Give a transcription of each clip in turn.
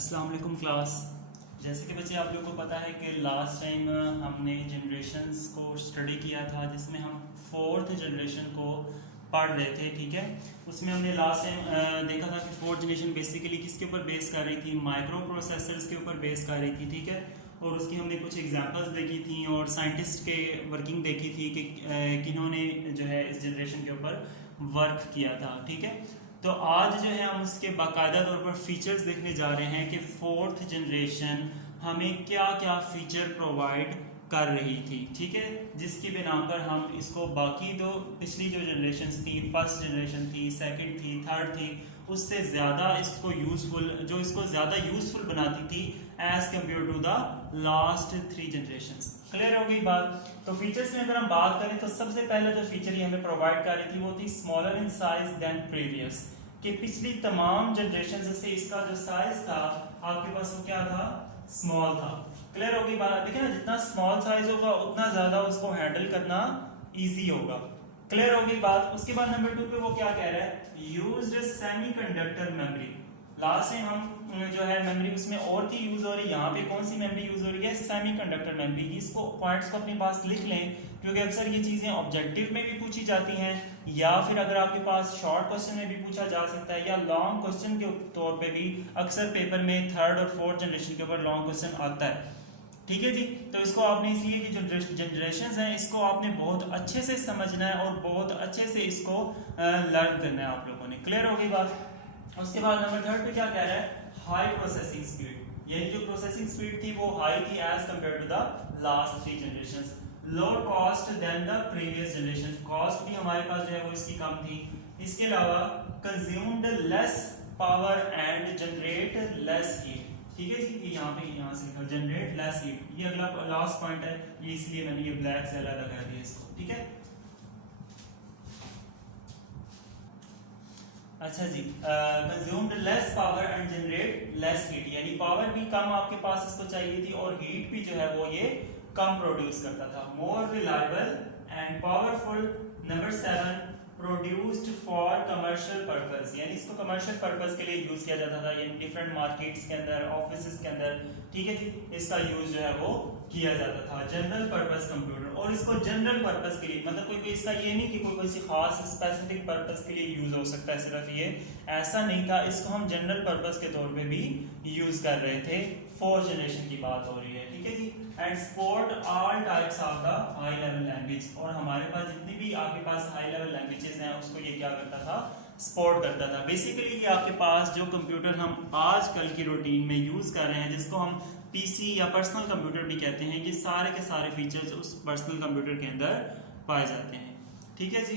अस्सलाम वालेकुम क्लास। जैसे कि बच्चे आप लोगों को पता है कि लास्ट टाइम हमने जनरेशन्स को स्टडी किया था, जिसमें हम फोर्थ जनरेशन को पढ़ रहे थे। ठीक है, उसमें हमने लास्ट टाइम देखा था कि फोर्थ जनरेशन बेसिकली किसके ऊपर बेस कर रही थी, माइक्रो प्रोसेसर्स के ऊपर बेस कर रही थी। ठीक है, और उसकी हमने कुछ एग्जांपल्स देखी थी और साइंटिस्ट के वर्किंग देखी थी कि किन्होंने जो है इस जनरेशन के ऊपर वर्क किया था। ठीक है, तो आज जो है हम उसके बाकायदा तौर पर फीचर्स देखने जा रहे हैं कि फोर्थ जनरेशन हमें क्या क्या फीचर प्रोवाइड कर रही थी। ठीक है, जिसकी बिना पर हम इसको बाकी दो पिछली जो जनरेशन थी, फर्स्ट जनरेशन थी, सेकंड थी, थर्ड थी, उससे ज़्यादा इसको यूजफुल, जो इसको ज़्यादा यूजफुल बनाती थी as compare to the last three generations. Clear हो गई बात। तो फीचर्स में अगर हम बात करें तो सबसे पहला जो फीचर ये हमें प्रोवाइड कर रही थी वो थी smaller in size than previous, कि पिछली तमाम जनरेशन से इसका जो साइज था आपके पास वो क्या था, स्मॉल था। क्लियर होगी बात। देखिए ना, जितना स्मॉल साइज होगा उतना ज्यादा उसको हैंडल करना इजी होगा। क्लियर होगी बात। उसके बाद नंबर 2 पे वो क्या कह रहा है, used semiconductor memory. Last time हम जो है मेमोरी उसमें और की यूज हो रही है, यहाँ पे कौन सी मेमोरी यूज हो रही है, सेमीकंडक्टर मेमोरी। इसको पॉइंट्स को अपने पास लिख लें, क्योंकि अक्सर ये चीजें ऑब्जेक्टिव में भी पूछी जाती हैं, या फिर अगर आपके पास शॉर्ट क्वेश्चन में भी पूछा जा सकता है, या लॉन्ग क्वेश्चन के तौर पे भी अक्सर पेपर में थर्ड और फोर्थ जनरेशन के ऊपर लॉन्ग क्वेश्चन आता है। ठीक है जी, तो इसको आपने इसलिए कि जो जनरेशन हैं इसको आपने बहुत अच्छे से समझना है और बहुत अच्छे से इसको लर्न करना है आप लोगों ने। क्लियर होगी बात। उसके बाद नंबर 3 पे क्या कह रहा है, हाई प्रोसेसिंग स्पीड, यानी जो प्रोसेसिंग स्पीड थी वो हाई थी as compare to the last three generations. Low cost than the previous generation, cost भी हमारे पास जो है वो इसकी कम थी। इसके अलावा consumed less power and generate less heat. ठीक है जी, यहाँ से लिखा जनरेट लेस हीट, ये अगला लास्ट पॉइंट है, ये इसलिए मैंने ये ब्लैक से अलग लगा दिया इसको। ठीक है, अच्छा जी, consumed less power and generate less heat, यानी पावर भी कम आपके पास इसको चाहिए थी और हीट भी जो है वो ये कम प्रोड्यूस करता था। More reliable and powerful. Number 7, produced for commercial purpose, यानी इसको कमर्शियल पर्पस के लिए यूज किया जाता था, यानी डिफरेंट मार्केट्स के अंदर, ऑफिसेस के अंदर। ठीक है जी, इसका यूज जो है वो किया जाता था। जनरल पर्पस कंप्यूटर, और इसको जनरल पर्पस के लिए, मतलब कोई इसका ये नहीं कि कोई किसी खास स्पेसिफिक पर्पस के लिए यूज हो सकता है, सिर्फ ये ऐसा नहीं था, इसको हम जनरल पर्पस के तौर पे भी यूज कर रहे थे। फोर्थ जनरेशन की बात हो रही है। ठीक है जी, and support all types of the high level language, और हमारे पास जितनी भी आपके पास हाई लेवल लैंग्वेजेस हैं उसको ये क्या करता था, सपोर्ट करता था। बेसिकली ये आपके पास जो कंप्यूटर हम आजकल की रूटीन में यूज कर रहे हैं, जिसको हम पीसी या पर्सनल कंप्यूटर भी कहते हैं, ये सारे के सारे फीचर्स उस पर्सनल कंप्यूटर के अंदर पाए जाते हैं। ठीक है जी,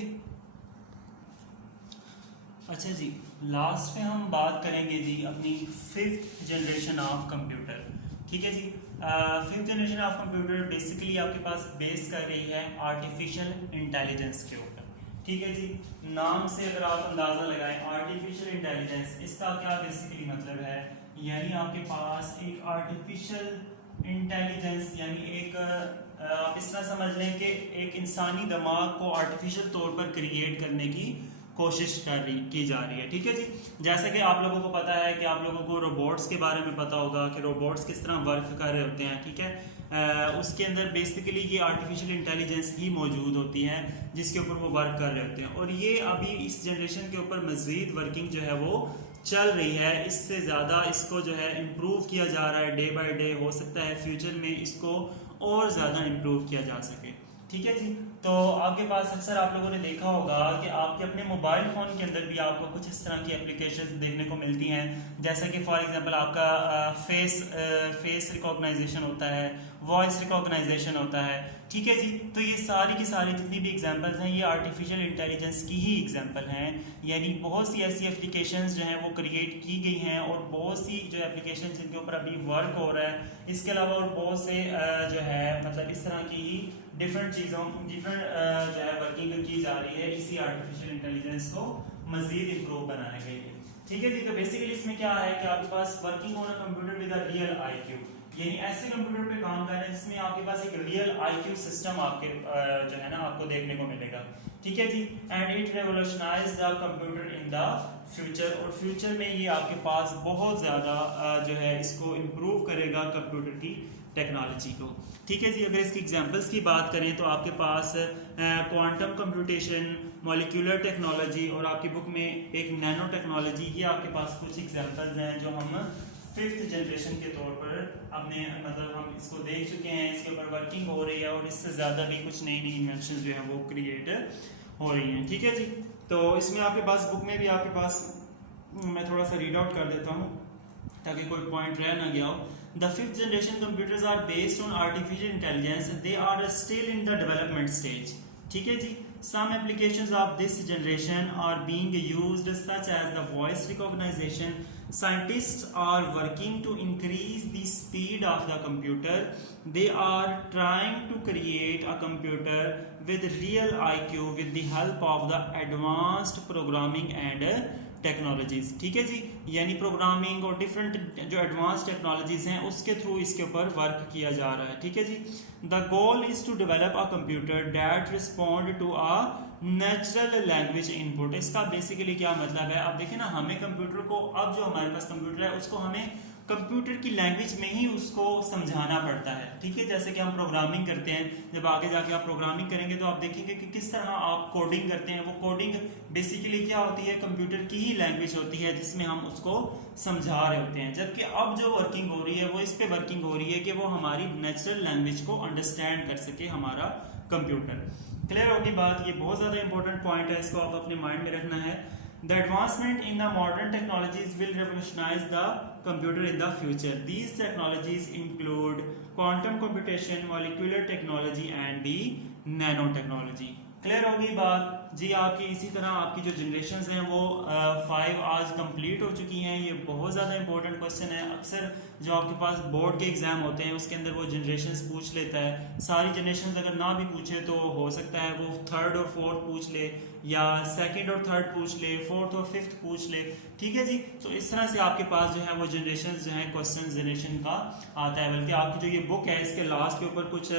अच्छा जी, लास्ट में हम बात करेंगे जी अपनी फिफ्थ जनरेशन ऑफ कंप्यूटर। ठीक है जी, fifth generation of computer basically आपके पास बेस कर रही है आर्टिफिशियल इंटेलिजेंस के ऊपर। ठीक है जी, नाम से अगर आप अंदाजा लगाएं आर्टिफिशियल इंटेलिजेंस, इसका क्या बेसिकली मतलब है, यानी आपके पास एक आर्टिफिशियल इंटेलिजेंस, यानी एक आप इस तरह समझ लें कि एक इंसानी दिमाग को आर्टिफिशियल तौर पर क्रिएट करने की कोशिश की जा रही है। ठीक है जी, जैसे कि आप लोगों को पता है कि आप लोगों को रोबोट्स के बारे में पता होगा कि रोबोट्स किस तरह वर्क कर रहे होते हैं। ठीक है, उसके अंदर बेसिकली ये आर्टिफिशियल इंटेलिजेंस ही मौजूद होती है जिसके ऊपर वो वर्क कर रहे होते हैं, और ये अभी इस जनरेशन के ऊपर मजीद वर्किंग जो है वो चल रही है। इससे ज़्यादा इसको जो है इम्प्रूव किया जा रहा है डे बाय डे, हो सकता है फ्यूचर में इसको और ज़्यादा इम्प्रूव किया जा सके। ठीक है जी, तो आपके पास अक्सर आप लोगों ने देखा होगा कि आपके अपने मोबाइल फ़ोन के अंदर भी आपको कुछ इस तरह की एप्लीकेशंस देखने को मिलती हैं, जैसे कि फॉर एग्जांपल आपका फेस रिकॉग्नाइजेशन होता है, वॉइस रिकॉग्नाइजेशन होता है। ठीक है जी, तो ये सारी की सारी जितनी भी एग्जांपल्स हैं ये आर्टिफिशियल इंटेलिजेंस की ही एग्जांपल हैं, यानी बहुत सी ऐसी एप्लीकेशंस जो हैं वो क्रिएट की गई हैं, और बहुत सी जो एप्लीकेशन जिनके ऊपर अभी वर्क हो रहा है। इसके अलावा और बहुत से जो है मतलब इस तरह की ही डिफरेंट जो है वर्किंग की जा रही है इसी आर्टिफिशियल इंटेलिजेंस को मजीद इम्प्रूव बनाने के लिए। ठीक है जी, तो बेसिकली इसमें क्या है कि आपके पास working on a computer with a real IQ, यानी ऐसे कंप्यूटर पे काम कर रहे हैं जिसमें आपके पास एक रियल आईक्यू सिस्टम आपके जो है ना आपको देखने को मिलेगा, ठीक है जी। And it revolutionize the computer in the future, और फ्यूचर में ये आपके पास बहुत ज़्यादा जो है इसको इम्प्रूव करेगा कंप्यूटर की टेक्नोलॉजी को, ठीक है जी। अगर इसकी एग्जांपल्स की बात करें तो आपके पास क्वांटम कंप्यूटेशन, मॉलिक्यूलर टेक्नोलॉजी और आपकी बुक में एक नैनो टेक्नोलॉजी, ये आपके पास कुछ एग्जांपल्स हैं जो हम 5th जनरेशन के तौर पर अपने मतलब हम इसको देख चुके हैं, इसके ऊपर वर्किंग हो रही है और इससे ज़्यादा भी कुछ नई नई इन्वेंशन जो है वो क्रिएट हो रही हैं, ठीक है जी। तो इसमें आपके पास बुक में भी आपके पास मैं थोड़ा सा रीड आउट कर देता हूँ ताकि कोई पॉइंट रह ना गया हो। The 5th generation computers are based on artificial intelligence. They are still in the development stage. ठीक है जी। Some applications of this generation are being used such as the voice recognition. Scientists are working to increase the speed of the computer. They are trying to create a computer with real IQ with the help of the advanced programming and technologies, ठीक है जी। यानी programming और different जो advance technologies हैं उसके through इसके ऊपर work किया जा रहा है, ठीक है जी। The goal is to develop a computer that respond to a natural language input. इसका बेसिकली क्या मतलब है, अब देखिए ना, हमें कंप्यूटर को, अब जो हमारे पास कंप्यूटर है उसको हमें कंप्यूटर की लैंग्वेज में ही उसको समझाना पड़ता है, ठीक है। जैसे कि हम प्रोग्रामिंग करते हैं, जब आगे जाके आप प्रोग्रामिंग करेंगे तो आप देखेंगे कि किस तरह आप कोडिंग करते हैं। वो कोडिंग बेसिकली क्या होती है, कंप्यूटर की ही लैंग्वेज होती है जिसमें हम उसको समझा रहे होते हैं। जबकि अब जो वर्किंग हो रही है वो इस पे वर्किंग हो रही है कि वो हमारी नेचुरल लैंग्वेज को अंडरस्टैंड कर सके हमारा कंप्यूटर। क्लियर होगी बात, ये बहुत ज़्यादा इंपॉर्टेंट पॉइंट है, इसको आप अपने माइंड में रखना है। The advancement in the modern technologies will revolutionize the computer in the future. These technologies include quantum computation, molecular technology, and the nanotechnology. Clear होगी बात जी। आपकी इसी तरह आपकी जो जनरेशन्स हैं वो 5 आज कंप्लीट हो चुकी हैं। ये बहुत ज़्यादा इंपॉर्टेंट क्वेश्चन है। अक्सर जो आपके पास बोर्ड के एग्जाम होते हैं उसके अंदर वो जनरेशन्स पूछ लेता है। सारी जनरेशन्स अगर ना भी पूछे तो हो सकता है वो 3rd और 4th पूछ ले, या 2nd और 3rd पूछ ले, 4th और 5th पूछ ले, ठीक है जी। तो इस तरह से आपके पास जो है वो जनरेशन जो है क्वेश्चन जनरेशन का आता है। बल्कि आपकी जो ये बुक है इसके लास्ट के ऊपर कुछ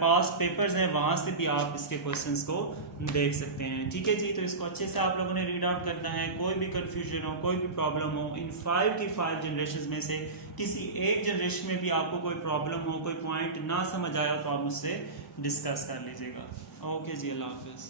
पास्ट पेपर्स हैं, वहाँ से भी आप इसके क्वेश्चंस को देख सकते हैं, ठीक है जी। तो इसको अच्छे से आप लोगों ने रीड आउट करना है। कोई भी कंफ्यूजन हो, कोई भी प्रॉब्लम हो, इन 5 की 5 जनरेशन में से किसी एक जनरेशन में भी आपको कोई प्रॉब्लम हो, कोई पॉइंट ना समझ आया तो आप मुझसे डिस्कस कर लीजिएगा। ओके जी, अल्लाह हाफिज़।